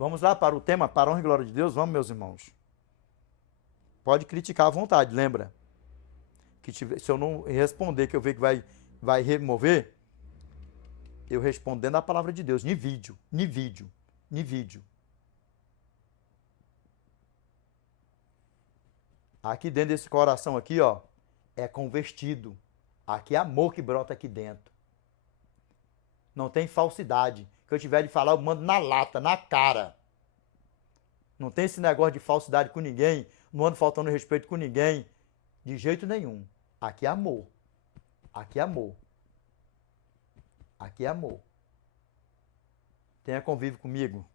Vamos lá para o tema, para a honra e glória de Deus. Vamos, meus irmãos. Pode criticar à vontade, lembra? Que se eu não responder, que eu ver que vai remover, eu respondendo a palavra de Deus, em vídeo. Aqui dentro desse coração aqui, ó, é convertido. Aqui é amor que brota aqui dentro. Não tem falsidade. Que eu tiver de falar, eu mando na lata, na cara. Não tem esse negócio de falsidade com ninguém, não ando faltando respeito com ninguém, de jeito nenhum. Aqui é amor. Aqui é amor. Aqui é amor. Tenha convívio comigo.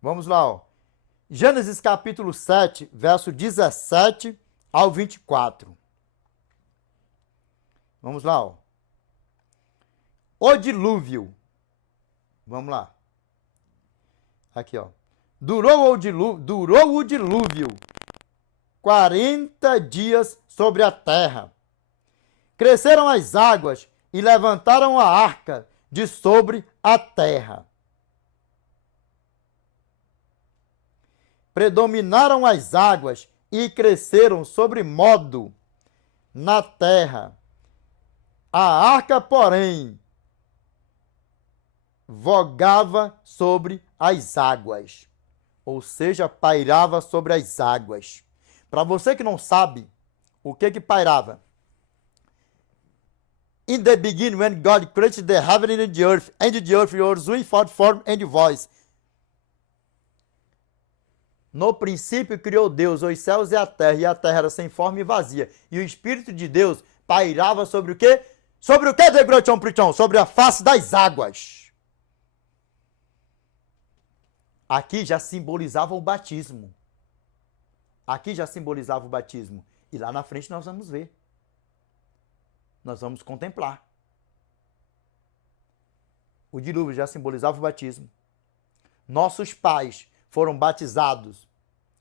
Vamos lá, ó. Gênesis capítulo 7, verso 17 ao 24. Vamos lá, ó. O dilúvio. Vamos lá. Aqui, ó. Durou o dilúvio 40 dias sobre a terra. Cresceram as águas e levantaram a arca de sobre a terra. Predominaram as águas e cresceram sobremodo na terra. A arca, porém, vogava sobre as águas, ou seja, pairava sobre as águas. Para você que não sabe o que pairava. In the beginning, when God created the heaven and the earth was without form and voice. No princípio criou Deus os céus e a terra era sem forma e vazia. E o Espírito de Deus pairava sobre o quê? Sobre o quê, Degrochão Prichão? Sobre a face das águas. Aqui já simbolizava o batismo. Aqui já simbolizava o batismo. E lá na frente nós vamos ver. Nós vamos contemplar. O dilúvio já simbolizava o batismo. Nossos pais foram batizados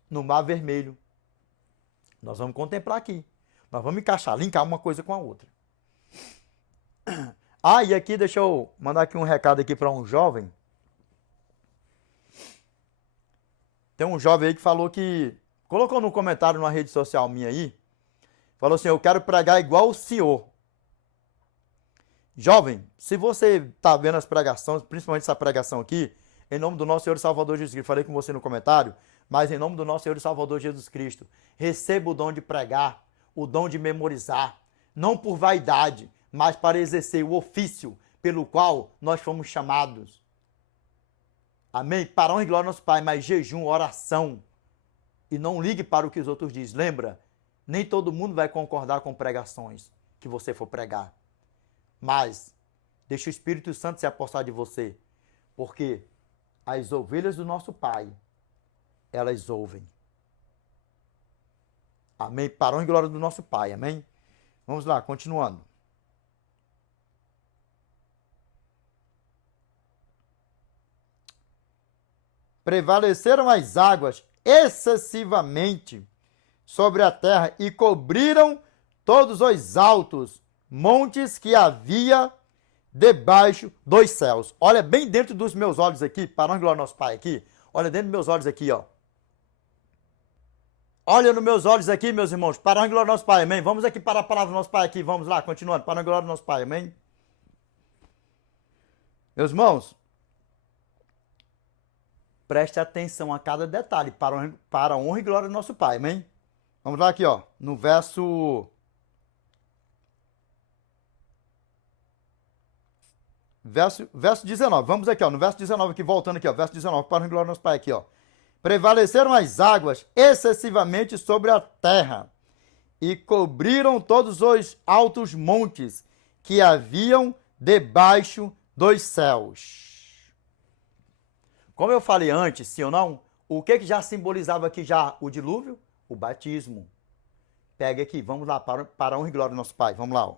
no Mar Vermelho. Nós vamos contemplar aqui. Nós vamos linkar uma coisa com a outra. Ah, e aqui deixa eu mandar aqui um recado aqui para um jovem. Tem um jovem aí que falou que... Colocou no comentário numa rede social minha aí. Falou assim, eu quero pregar igual o senhor. Jovem, se você está vendo as pregações, principalmente essa pregação aqui, em nome do nosso Senhor e Salvador Jesus Cristo, falei com você no comentário, mas em nome do nosso Senhor e Salvador Jesus Cristo, receba o dom de pregar, o dom de memorizar, não por vaidade, mas para exercer o ofício pelo qual nós fomos chamados. Amém? Para honra e glória ao nosso Pai, mas jejum, oração, e não ligue para o que os outros dizem. Lembra? Nem todo mundo vai concordar com pregações que você for pregar. Mas deixe o Espírito Santo se apossar de você, porque as ovelhas do nosso Pai, elas ouvem. Amém? Para a honra e glória do nosso Pai. Amém? Vamos lá, continuando. Prevaleceram as águas excessivamente sobre a terra e cobriram todos os altos montes que havia debaixo dos céus. Olha bem dentro dos meus olhos aqui, para honra e glória ao nosso Pai aqui. Olha dentro dos meus olhos aqui, ó. Olha nos meus olhos aqui, meus irmãos, para a honra e glória ao nosso Pai, amém? Vamos aqui para a palavra do nosso Pai aqui, vamos lá, continuando, para a honra e glória do nosso Pai, amém? Meus irmãos, preste atenção a cada detalhe, para a honra e glória do nosso Pai, amém? Vamos lá aqui, ó, no verso 19, vamos aqui, ó, no verso 19 aqui, voltando aqui, ó, verso 19, para a glória do nosso Pai aqui, ó. Prevaleceram as águas excessivamente sobre a terra e cobriram todos os altos montes que haviam debaixo dos céus. Como eu falei antes, sim ou não, o que já simbolizava aqui já o dilúvio? O batismo. Pega aqui, vamos lá, para a honra e glória do nosso Pai, vamos lá, ó.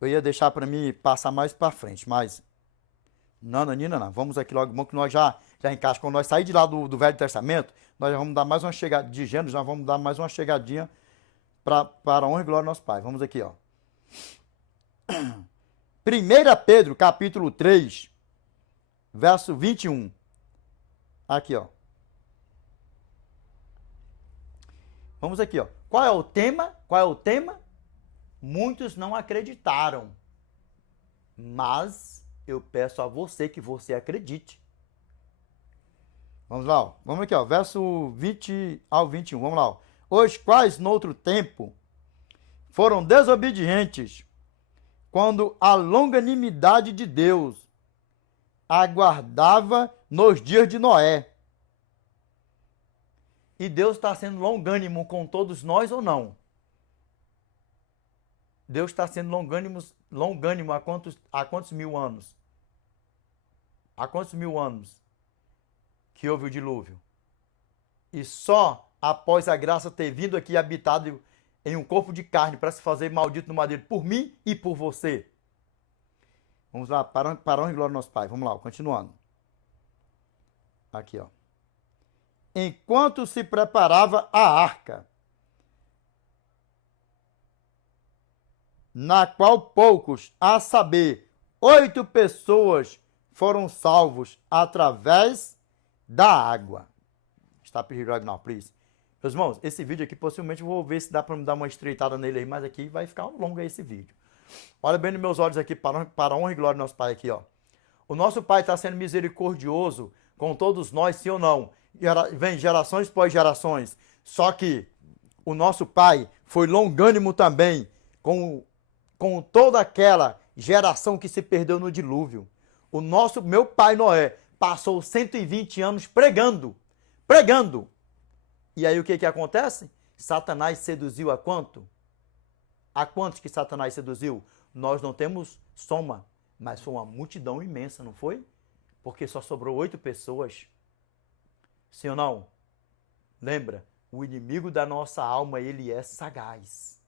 Eu ia deixar para mim passar mais para frente, mas não. Vamos aqui logo, bom que nós já encaixa. Quando nós sair de lá do Velho Testamento, nós já vamos dar mais uma chegada de Gênesis, nós vamos dar mais uma chegadinha para a honra e glória do nosso Pai. Vamos aqui, ó. 1 Pedro, capítulo 3, verso 21. Aqui, ó. Vamos aqui, ó. Qual é o tema? Qual é o tema? Muitos não acreditaram. Mas eu peço a você que você acredite. Vamos lá, ó. Vamos aqui, ó. Verso 20 ao 21. Vamos lá, ó. Os quais, noutro tempo, foram desobedientes, quando a longanimidade de Deus aguardava nos dias de Noé. E Deus está sendo longânimo com todos nós ou não? Deus está sendo longânimo há quantos mil anos? Há quantos mil anos que houve o dilúvio? E só após a graça ter vindo aqui habitado em um corpo de carne para se fazer maldito no madeiro por mim e por você. Vamos lá, para a honra e glória do nosso Pai. Vamos lá, continuando. Aqui, ó. Enquanto se preparava a arca, na qual poucos, a saber, 8 pessoas foram salvos através da água. Está pedindo right now, please. Meus irmãos, esse vídeo aqui, possivelmente, eu vou ver se dá para me dar uma estreitada nele aí, mas aqui vai ficar longo esse vídeo. Olha bem nos meus olhos aqui, para a honra e glória do nosso Pai aqui, ó. O nosso Pai está sendo misericordioso com todos nós, sim ou não? Vem gerações após gerações. Só que o nosso Pai foi longânimo também com toda aquela geração que se perdeu no dilúvio. Meu pai Noé passou 120 anos pregando. E aí o que acontece? Satanás seduziu a quanto? A quantos que Satanás seduziu? Nós não temos soma, mas foi uma multidão imensa, não foi? Porque só sobrou 8 pessoas. Sim ou não? Lembra? O inimigo da nossa alma, ele é sagaz.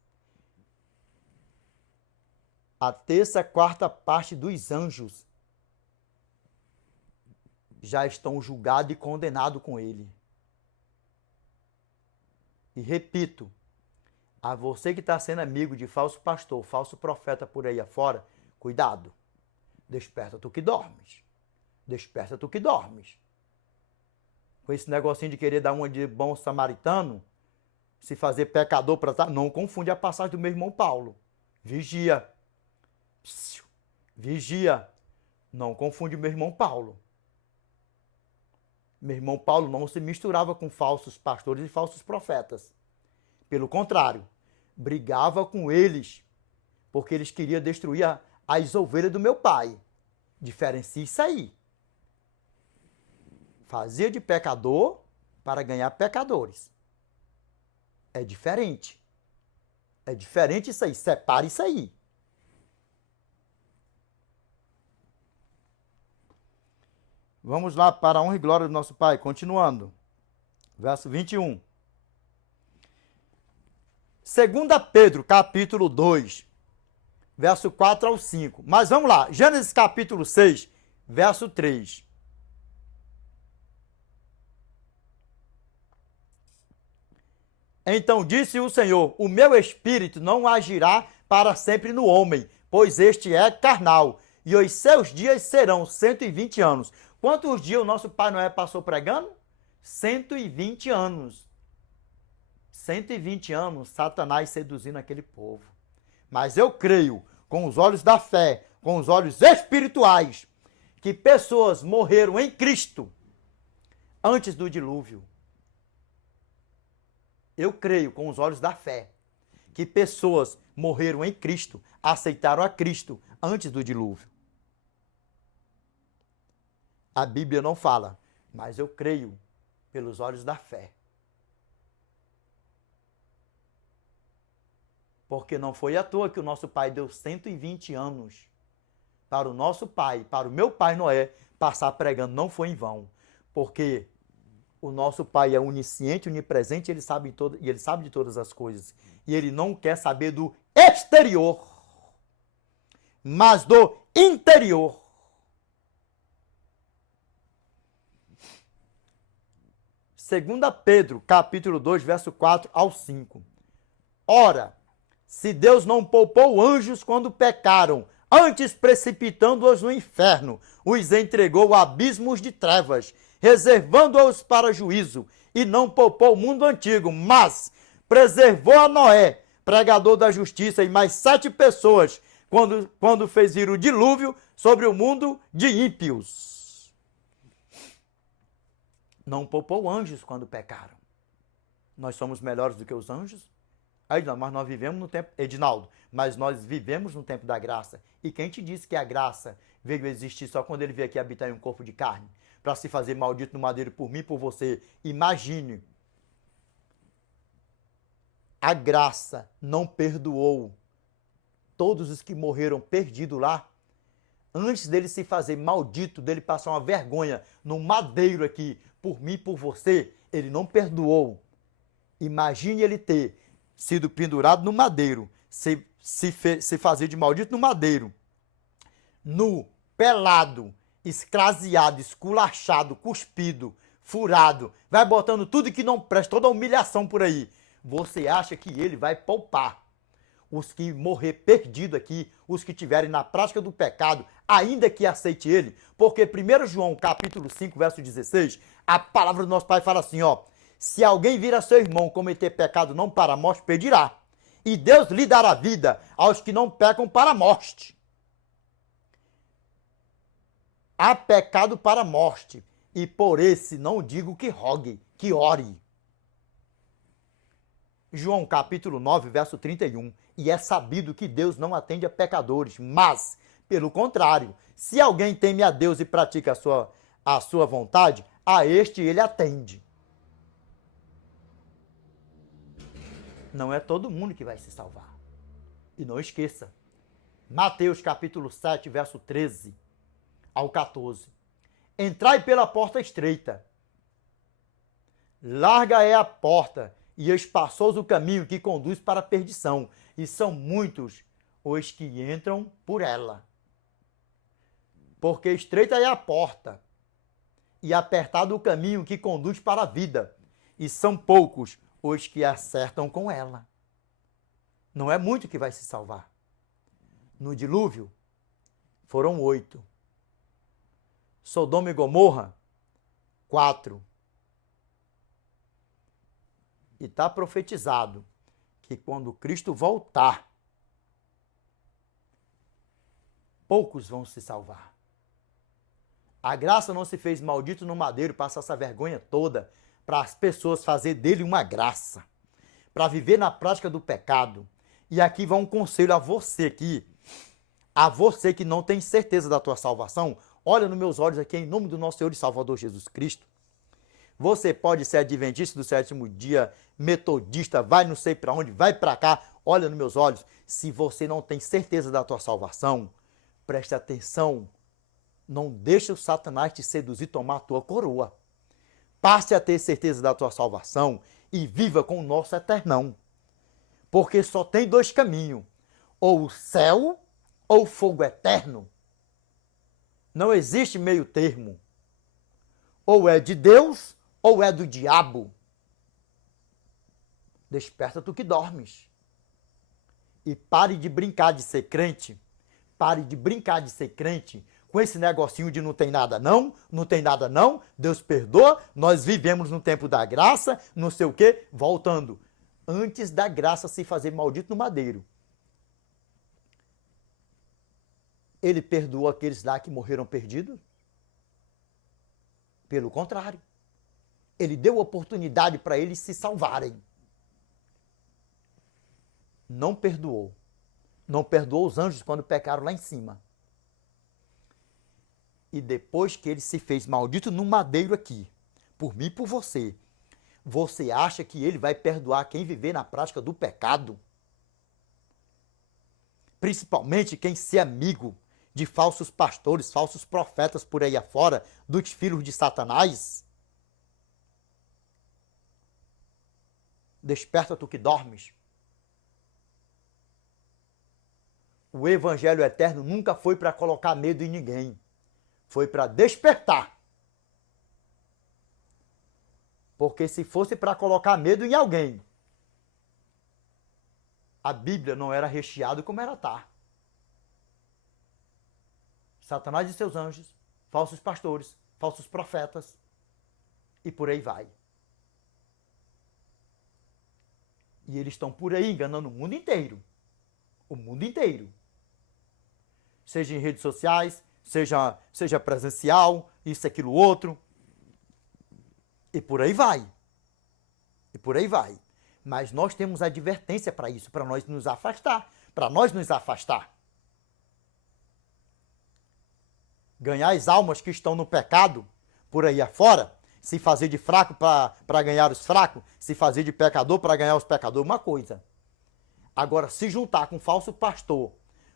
A terça, quarta parte dos anjos já estão julgados e condenados com ele. E repito, a você que está sendo amigo de falso pastor, falso profeta por aí afora, cuidado. Desperta tu que dormes. Desperta tu que dormes. Com esse negocinho de querer dar uma de bom samaritano, se fazer pecador para trás, não confunde a passagem do meu irmão Paulo. Vigia. Vigia. Não confunde meu irmão Paulo. Meu irmão Paulo não se misturava com falsos pastores e falsos profetas. Pelo contrário, brigava com eles, porque eles queriam destruir as ovelhas do meu pai. Diferencia isso aí. Fazia de pecador para ganhar pecadores. É diferente. É diferente isso aí. Separe isso aí. Vamos lá para a honra e glória do nosso Pai. Continuando. Verso 21. 2 Pedro, capítulo 2, verso 4 ao 5. Mas vamos lá. Gênesis, capítulo 6, verso 3. Então disse o Senhor: o meu espírito não agirá para sempre no homem, pois este é carnal, e os seus dias serão 120 anos. Quantos dias o nosso pai Noé passou pregando? 120 anos. 120 anos, Satanás seduzindo aquele povo. Mas eu creio, com os olhos da fé, com os olhos espirituais, que pessoas morreram em Cristo antes do dilúvio. Eu creio, com os olhos da fé, que pessoas morreram em Cristo, aceitaram a Cristo antes do dilúvio. A Bíblia não fala, mas eu creio pelos olhos da fé. Porque não foi à toa que o nosso pai deu 120 anos para o nosso pai, para o meu pai Noé, passar pregando. Não foi em vão. Porque o nosso pai é onisciente, onipresente, ele sabe de todas as coisas. E ele não quer saber do exterior, mas do interior. Segunda Pedro, capítulo 2, verso 4 ao 5. Ora, se Deus não poupou anjos quando pecaram, antes precipitando-os no inferno, os entregou a abismos de trevas, reservando-os para juízo, e não poupou o mundo antigo, mas preservou a Noé, pregador da justiça, e mais 7 pessoas, quando fez vir o dilúvio sobre o mundo de ímpios. Não poupou anjos quando pecaram. Nós somos melhores do que os anjos? Aí não, mas nós vivemos no tempo, Edinaldo, mas nós vivemos no tempo da graça. E quem te disse que a graça veio existir só quando ele veio aqui habitar em um corpo de carne? Para se fazer maldito no madeiro por mim e por você. Imagine. A graça não perdoou todos os que morreram perdidos lá. Antes dele se fazer maldito, dele passar uma vergonha no madeiro aqui, por mim e por você, ele não perdoou. Imagine ele ter sido pendurado no madeiro, se fazer de maldito no madeiro, nu, pelado, escraseado, esculachado, cuspido, furado, vai botando tudo que não presta, toda a humilhação por aí. Você acha que ele vai poupar os que morrer perdido aqui, os que tiverem na prática do pecado, ainda que aceite ele? Porque 1 João capítulo 5, verso 16, a palavra do nosso Pai fala assim, ó: se alguém vir a seu irmão cometer pecado não para a morte, pedirá, e Deus lhe dará vida aos que não pecam para a morte. Há pecado para a morte, e por esse não digo que rogue, que ore. João capítulo 9, verso 31. E é sabido que Deus não atende a pecadores, mas, pelo contrário, se alguém teme a Deus e pratica a sua vontade, a este ele atende. Não é todo mundo que vai se salvar. E não esqueça, Mateus capítulo 7, verso 13 ao 14. Entrai pela porta estreita. Larga é a porta e espaçoso o caminho que conduz para a perdição, e são muitos os que entram por ela. Porque estreita é a porta e apertado o caminho que conduz para a vida, e são poucos os que acertam com ela. Não é muito que vai se salvar. No dilúvio, foram 8. Sodoma e Gomorra, 4. E está profetizado que quando Cristo voltar, poucos vão se salvar. A graça não se fez maldito no madeiro, passar essa vergonha toda para as pessoas fazer dele uma graça, para viver na prática do pecado. E aqui vai um conselho a você que não tem certeza da tua salvação. Olha nos meus olhos aqui, em nome do nosso Senhor e Salvador Jesus Cristo. Você pode ser adventista do sétimo dia, metodista, vai não sei para onde, vai para cá. Olha nos meus olhos. Se você não tem certeza da tua salvação, preste atenção. Não deixe o Satanás te seduzir e tomar a tua coroa. Passe a ter certeza da tua salvação e viva com o nosso eternão. Porque só tem 2 caminhos. Ou o céu ou o fogo eterno. Não existe meio termo. Ou é de Deus ou é do diabo. Desperta tu que dormes. E pare de brincar de ser crente. Pare de brincar de ser crente com esse negocinho de não tem nada não, não tem nada não, Deus perdoa, nós vivemos no tempo da graça, não sei o quê. Voltando, antes da graça se fazer maldito no madeiro, ele perdoou aqueles lá que morreram perdidos? Pelo contrário, ele deu oportunidade para eles se salvarem. Não perdoou. Não perdoou os anjos quando pecaram lá em cima. E depois que ele se fez maldito no madeiro aqui, por mim e por você, você acha que ele vai perdoar quem viver na prática do pecado? Principalmente quem se é amigo de falsos pastores, falsos profetas por aí afora, dos filhos de Satanás? Desperta tu que dormes. O evangelho eterno nunca foi para colocar medo em ninguém. Foi para despertar. Porque se fosse para colocar medo em alguém, a Bíblia não era recheada como ela está. Satanás e seus anjos, falsos pastores, falsos profetas, e por aí vai. E eles estão por aí enganando o mundo inteiro. O mundo inteiro. Seja em redes sociais, seja presencial, isso, aquilo, outro. E por aí vai. E por aí vai. Mas nós temos advertência para isso, para nós nos afastar. Para nós nos afastar. Ganhar as almas que estão no pecado, por aí afora, se fazer de fraco para ganhar os fracos, se fazer de pecador para ganhar os pecadores, uma coisa. Agora, se juntar com falso pastor,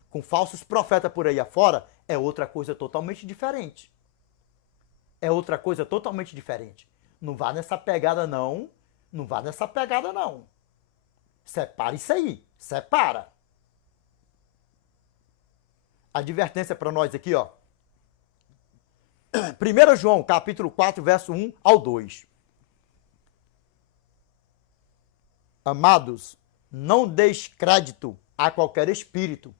com falsos profetas por aí afora, é outra coisa totalmente diferente. É outra coisa totalmente diferente. Não vá nessa pegada, não. Não vá nessa pegada, não. Separa isso aí. Separa. Advertência para nós aqui, ó. 1 João, capítulo 4, verso 1 ao 2. Amados, não deis crédito a qualquer espírito.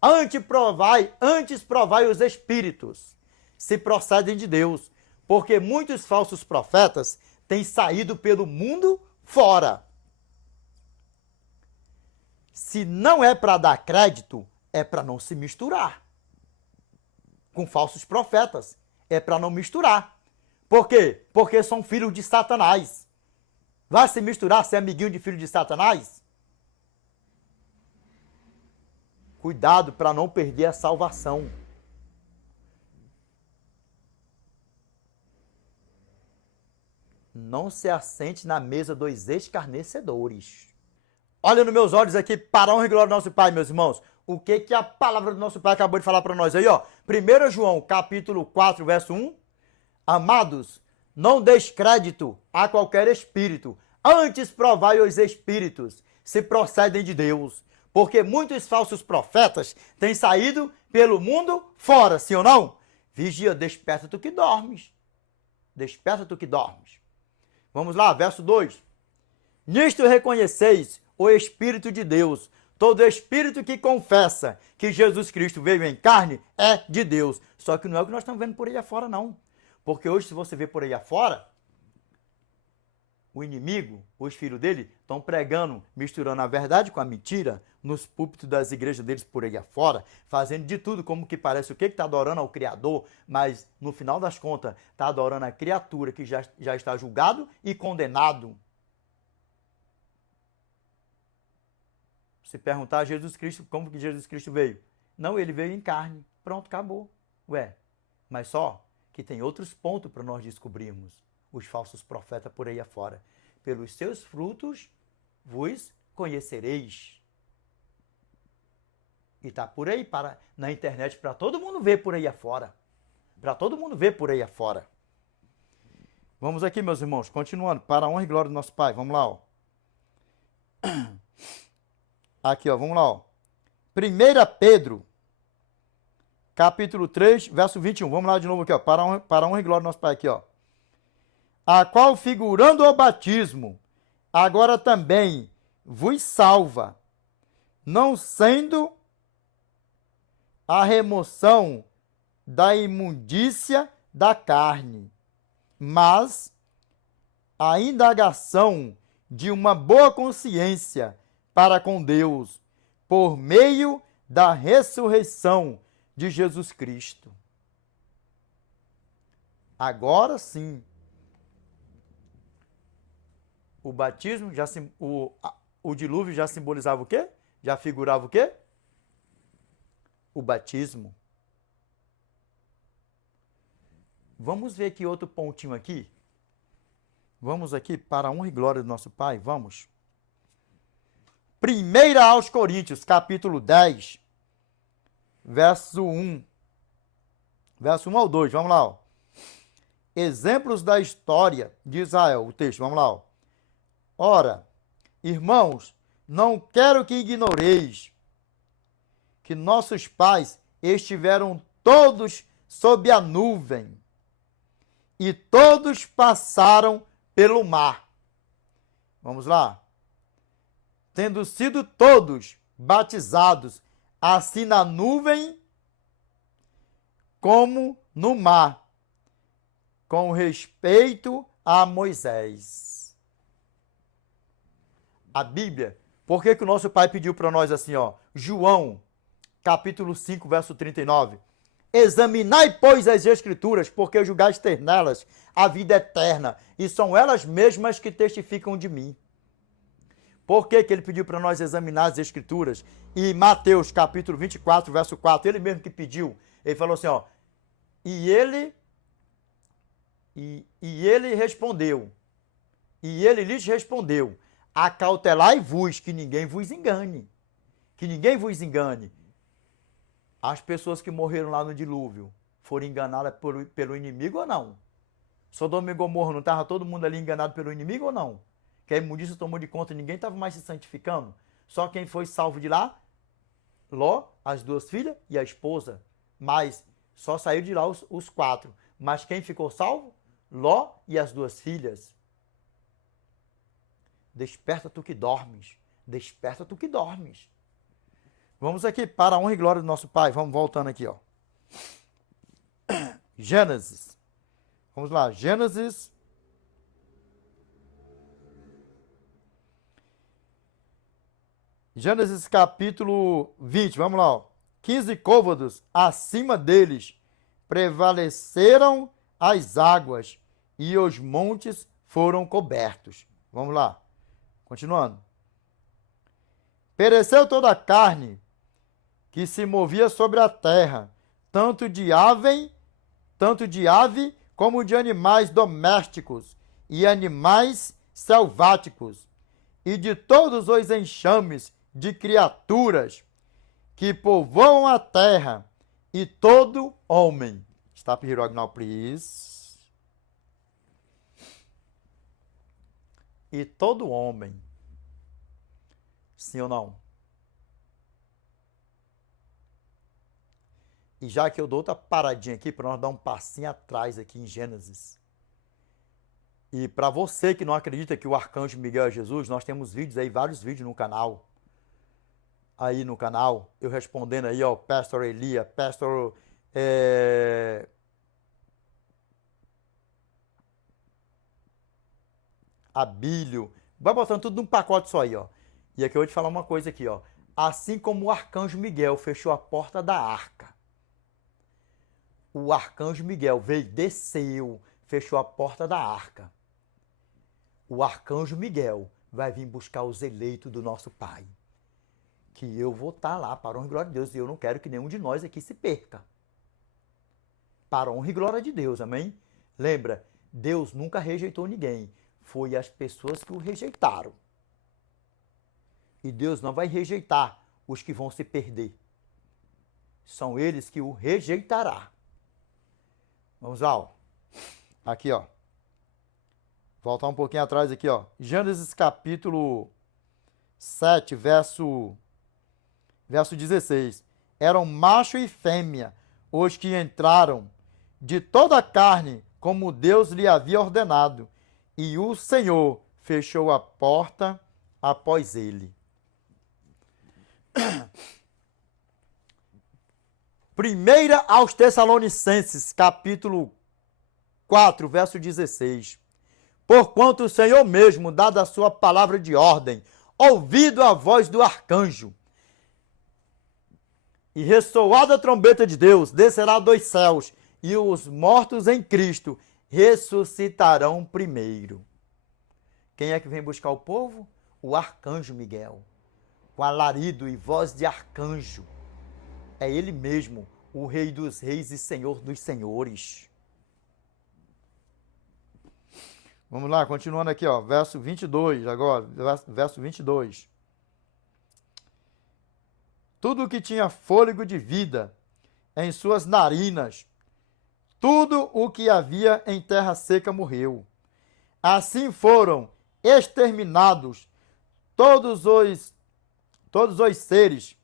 Antes provai os espíritos, se procedem de Deus, porque muitos falsos profetas têm saído pelo mundo fora. Se não é para dar crédito, é para não se misturar com falsos profetas. É para não misturar. Por quê? Porque são filhos de Satanás. Vai se misturar, ser amiguinho de filho de Satanás? Cuidado para não perder a salvação. Não se assente na mesa dos escarnecedores. Olha nos meus olhos aqui, para a honra e glória do nosso Pai, meus irmãos. O que a palavra do nosso Pai acabou de falar para nós aí, ó. 1 João, capítulo 4, verso 1. Amados, não deis crédito a qualquer espírito. Antes provai os espíritos, se procedem de Deus. Porque muitos falsos profetas têm saído pelo mundo fora, sim ou não? Vigia, desperta tu que dormes. Desperta tu que dormes. Vamos lá, verso 2. Nisto reconheceis o Espírito de Deus. Todo espírito que confessa que Jesus Cristo veio em carne é de Deus. Só que não é o que nós estamos vendo por aí afora, não. Porque hoje, se você vê por aí afora, o inimigo, os filhos dele, estão pregando, misturando a verdade com a mentira nos púlpitos das igrejas deles por aí afora, fazendo de tudo como que parece o que está adorando ao Criador, mas no final das contas está adorando a criatura que já está julgado e condenado. Se perguntar a Jesus Cristo, como que Jesus Cristo veio? Não, ele veio em carne. Pronto, acabou. Ué, mas só que tem outros pontos para nós descobrirmos. Os falsos profetas por aí afora. Pelos seus frutos vos conhecereis. E está por aí na internet para todo mundo ver por aí afora. Para todo mundo ver por aí afora. Vamos aqui, meus irmãos, continuando. Para a honra e glória do nosso Pai. Vamos lá, ó. Aqui, ó, vamos lá, ó. 1 Pedro, capítulo 3, verso 21. Vamos lá de novo aqui, ó. Para a honra e glória do nosso Pai aqui, ó. A qual, figurando o batismo, agora também vos salva, não sendo a remoção da imundícia da carne, mas a indagação de uma boa consciência para com Deus, por meio da ressurreição de Jesus Cristo. Agora sim, o batismo, o dilúvio já simbolizava o quê? Já figurava o quê? O batismo. Vamos ver aqui outro pontinho aqui. Vamos aqui para a honra e glória do nosso Pai, vamos. 1 aos Coríntios, capítulo 10, verso 1. Verso 1 ao 2, vamos lá, ó. Exemplos da história de Israel, o texto, vamos lá, ó. Ora, irmãos, não quero que ignoreis que nossos pais estiveram todos sob a nuvem e todos passaram pelo mar. Vamos lá. tendo sido todos batizados, assim na nuvem como no mar, com respeito a Moisés. A Bíblia, por que o nosso Pai pediu para nós assim, ó? João, capítulo 5, verso 39. Examinai, pois, as Escrituras, porque julgais ter nelas a vida eterna, e são elas mesmas que testificam de mim. Por que ele pediu para nós examinar as Escrituras? E Mateus, capítulo 24, verso 4, ele mesmo que pediu, ele falou assim, ó, e ele respondeu, e ele lhes respondeu, acautelai-vos, que ninguém vos engane, que ninguém vos engane. As pessoas que morreram lá no dilúvio foram enganadas pelo inimigo ou não? Sodoma e Gomorra, não estava todo mundo ali enganado pelo inimigo ou não? Que a imundícia tomou de conta, ninguém estava mais se santificando. Só quem foi salvo de lá? Ló, as duas filhas e a esposa. Mas só saiu de lá os 4. Mas quem ficou salvo? Ló e as 2 filhas. Desperta tu que dormes. Desperta tu que dormes. Vamos aqui para a honra e glória do nosso Pai. Vamos voltando aqui, ó. Gênesis. Vamos lá, Gênesis. Gênesis capítulo 20, vamos lá, ó. 15 côvados acima deles prevaleceram as águas e os montes foram cobertos. Vamos lá, continuando. Pereceu toda a carne que se movia sobre a terra, tanto de ave como de animais domésticos e animais selváticos, e de todos os enxames de criaturas que povoam a terra, e todo homem. Stop here right now, please. E todo homem. Sim ou não? E já que eu dou outra paradinha aqui para nós dar um passinho atrás aqui em Gênesis. E para você que não acredita que o arcanjo Miguel é Jesus, nós temos vídeos aí, vários vídeos no canal. Aí no canal, eu respondendo aí, ó, Pastor Elia, Pastor Abílio, vai botando tudo num pacote só aí, ó. E aqui eu vou te falar uma coisa aqui, ó. Assim como o arcanjo Miguel fechou a porta da arca, o arcanjo Miguel veio, desceu, fechou a porta da arca. O arcanjo Miguel vai vir buscar os eleitos do nosso Pai. Que eu vou estar lá para a honra e glória de Deus. E eu não quero que nenhum de nós aqui se perca. Para a honra e glória de Deus, amém? Lembra, Deus nunca rejeitou ninguém. Foi as pessoas que o rejeitaram. E Deus não vai rejeitar os que vão se perder. São eles que o rejeitará. Vamos lá, ó. Aqui, ó. Voltar um pouquinho atrás aqui, ó. Gênesis capítulo 7, verso 16. Eram macho e fêmea os que entraram de toda a carne, como Deus lhe havia ordenado. E o Senhor fechou a porta após ele. Primeira aos Tessalonicenses, capítulo 4, verso 16. Porquanto o Senhor mesmo, dada a sua palavra de ordem, ouvido a voz do arcanjo, e ressoada a trombeta de Deus, descerá dos céus, e os mortos em Cristo ressuscitarão primeiro. Quem é que vem buscar o povo? O arcanjo Miguel, com alarido e voz de arcanjo. É ele mesmo, o Rei dos Reis e Senhor dos Senhores. Vamos lá, continuando aqui, ó, verso 22 agora, verso 22. Tudo que tinha fôlego de vida em suas narinas, tudo o que havia em terra seca morreu. Assim foram exterminados todos os seres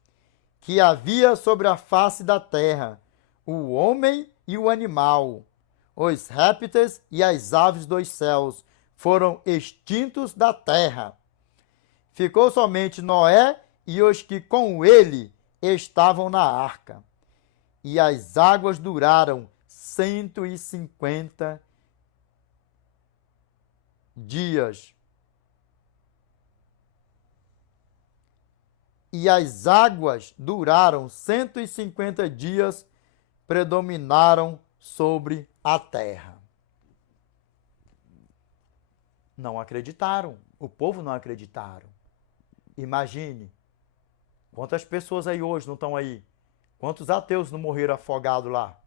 que havia sobre a face da terra, o homem e o animal, os répteis e as aves dos céus foram extintos da terra. Ficou somente Noé e os que com ele estavam na arca. E as águas duraram 150 dias. E as águas duraram 150 dias, predominaram sobre a terra. Não acreditaram. O povo não acreditaram. Imagine quantas pessoas aí hoje não estão aí. Quantos ateus não morreram afogados lá?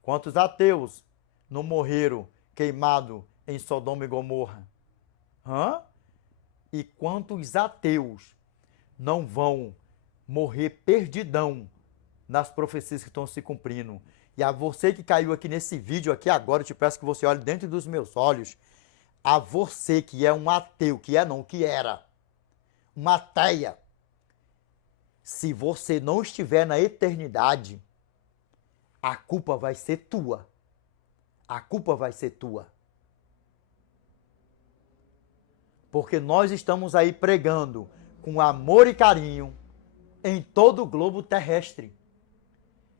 Quantos ateus não morreram queimados em Sodoma e Gomorra? Hã? E quantos ateus não vão morrer perdidão nas profecias que estão se cumprindo? E a você que caiu aqui nesse vídeo aqui agora, eu te peço que você olhe dentro dos meus olhos. A você que é um ateu, que era uma ateia. Se você não estiver na eternidade, a culpa vai ser tua. A culpa vai ser tua. Porque nós estamos aí pregando com amor e carinho em todo o globo terrestre.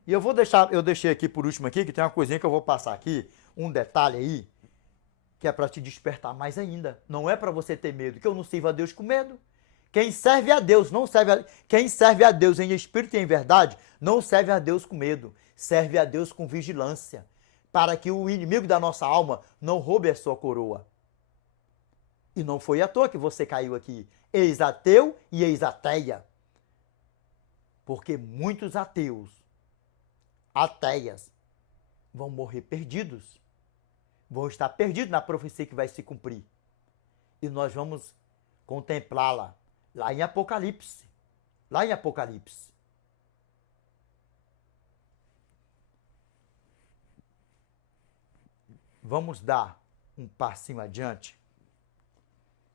E eu deixei aqui por último aqui, que tem uma coisinha que eu vou passar aqui, um detalhe aí, que é para te despertar mais ainda. Não é para você ter medo, que eu não sirvo a Deus com medo. Quem serve a Deus quem serve a Deus em espírito e em verdade, não serve a Deus com medo, serve a Deus com vigilância, para que o inimigo da nossa alma não roube a sua coroa. E não foi à toa que você caiu aqui, ex-ateu e ex-ateia. Porque muitos ateus, ateias, vão morrer perdidos, vão estar perdidos na profecia que vai se cumprir. E nós vamos contemplá-la lá em Apocalipse. Lá em Apocalipse. Vamos dar um passinho adiante?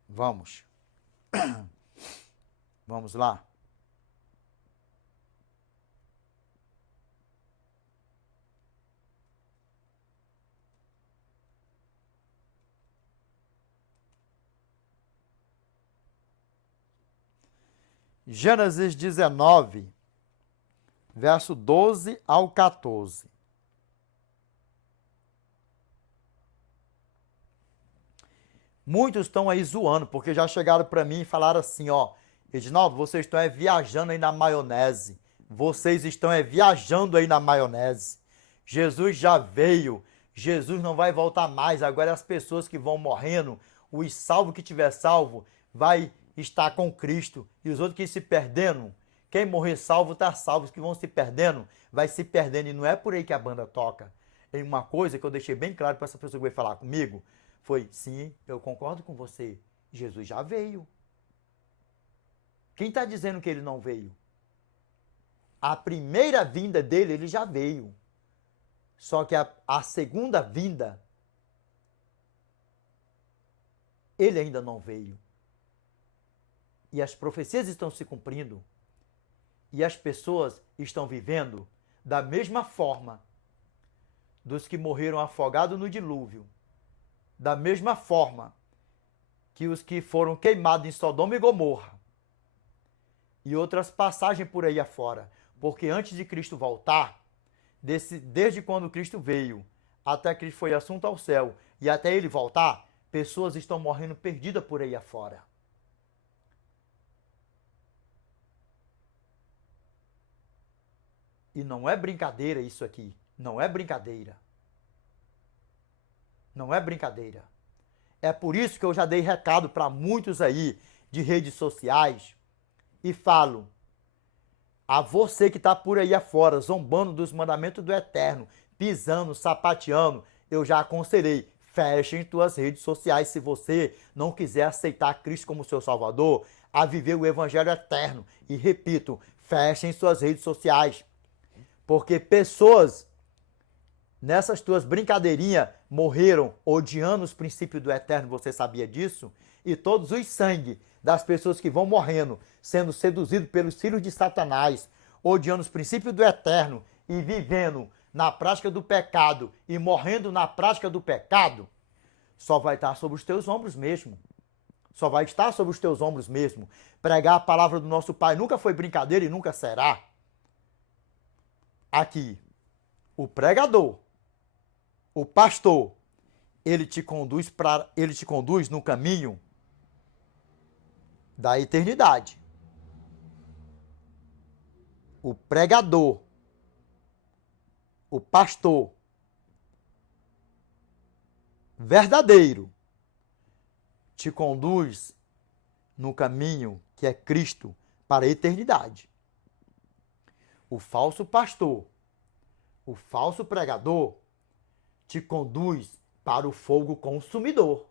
Vamos. Vamos lá. Gênesis 19, verso 12 ao 14. Muitos estão aí zoando, porque já chegaram para mim e falaram assim, ó, Edinaldo, vocês estão viajando aí na maionese. Vocês estão viajando aí na maionese. Jesus já veio, Jesus não vai voltar mais. Agora as pessoas que vão morrendo, os salvos que tiver salvo, vai estar com Cristo. E os outros que se perdendo, quem morrer salvo está salvo. Os que vão se perdendo, vai se perdendo. E não é por aí que a banda toca. E uma coisa que eu deixei bem claro para essa pessoa que veio falar comigo, foi, sim, eu concordo com você, Jesus já veio. Quem está dizendo que ele não veio? A primeira vinda dele, ele já veio. Só que a segunda vinda, ele ainda não veio. E as profecias estão se cumprindo. E as pessoas estão vivendo da mesma forma dos que morreram afogados no dilúvio. Da mesma forma que os que foram queimados em Sodoma e Gomorra. E outras passagens por aí afora. Porque antes de Cristo voltar, desde quando Cristo veio, até que ele foi assunto ao céu, e até ele voltar, pessoas estão morrendo perdidas por aí afora. E não é brincadeira isso aqui. Não é brincadeira. Não é brincadeira. É por isso que eu já dei recado para muitos aí de redes sociais e falo a você que está por aí afora, zombando dos mandamentos do Eterno, pisando, sapateando, eu já aconselhei, fechem tuas redes sociais se você não quiser aceitar Cristo como seu Salvador, a viver o Evangelho Eterno. E repito, fechem suas redes sociais, porque pessoas nessas tuas brincadeirinhas morreram odiando os princípios do Eterno, você sabia disso? E todos os sangue das pessoas que vão morrendo, sendo seduzidos pelos filhos de Satanás, odiando os princípios do Eterno e vivendo na prática do pecado e morrendo na prática do pecado, só vai estar sobre os teus ombros mesmo. só vai estar sobre os teus ombros mesmo. Pregar a palavra do nosso Pai nunca foi brincadeira e nunca será. Aqui, o pregador, o pastor, ele te conduz no caminho da eternidade. O pregador, o pastor verdadeiro te conduz no caminho que é Cristo para a eternidade. O falso pastor, o falso pregador te conduz para o fogo consumidor.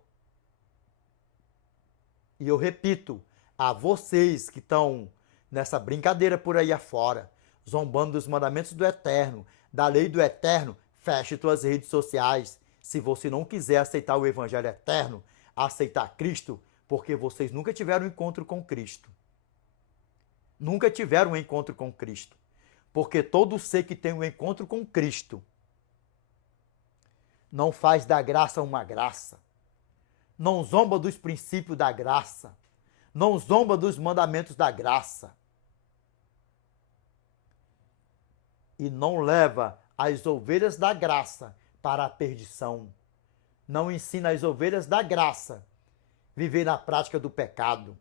E eu repito, a vocês que estão nessa brincadeira por aí afora, zombando dos mandamentos do Eterno, da lei do Eterno, feche tuas redes sociais. Se você não quiser aceitar o Evangelho Eterno, aceitar Cristo, porque vocês nunca tiveram um encontro com Cristo. Nunca tiveram um encontro com Cristo. Porque todo ser que tem um encontro com Cristo não faz da graça uma graça. Não zomba dos princípios da graça. Não zomba dos mandamentos da graça. E não leva as ovelhas da graça para a perdição. Não ensina as ovelhas da graça a viver na prática do pecado.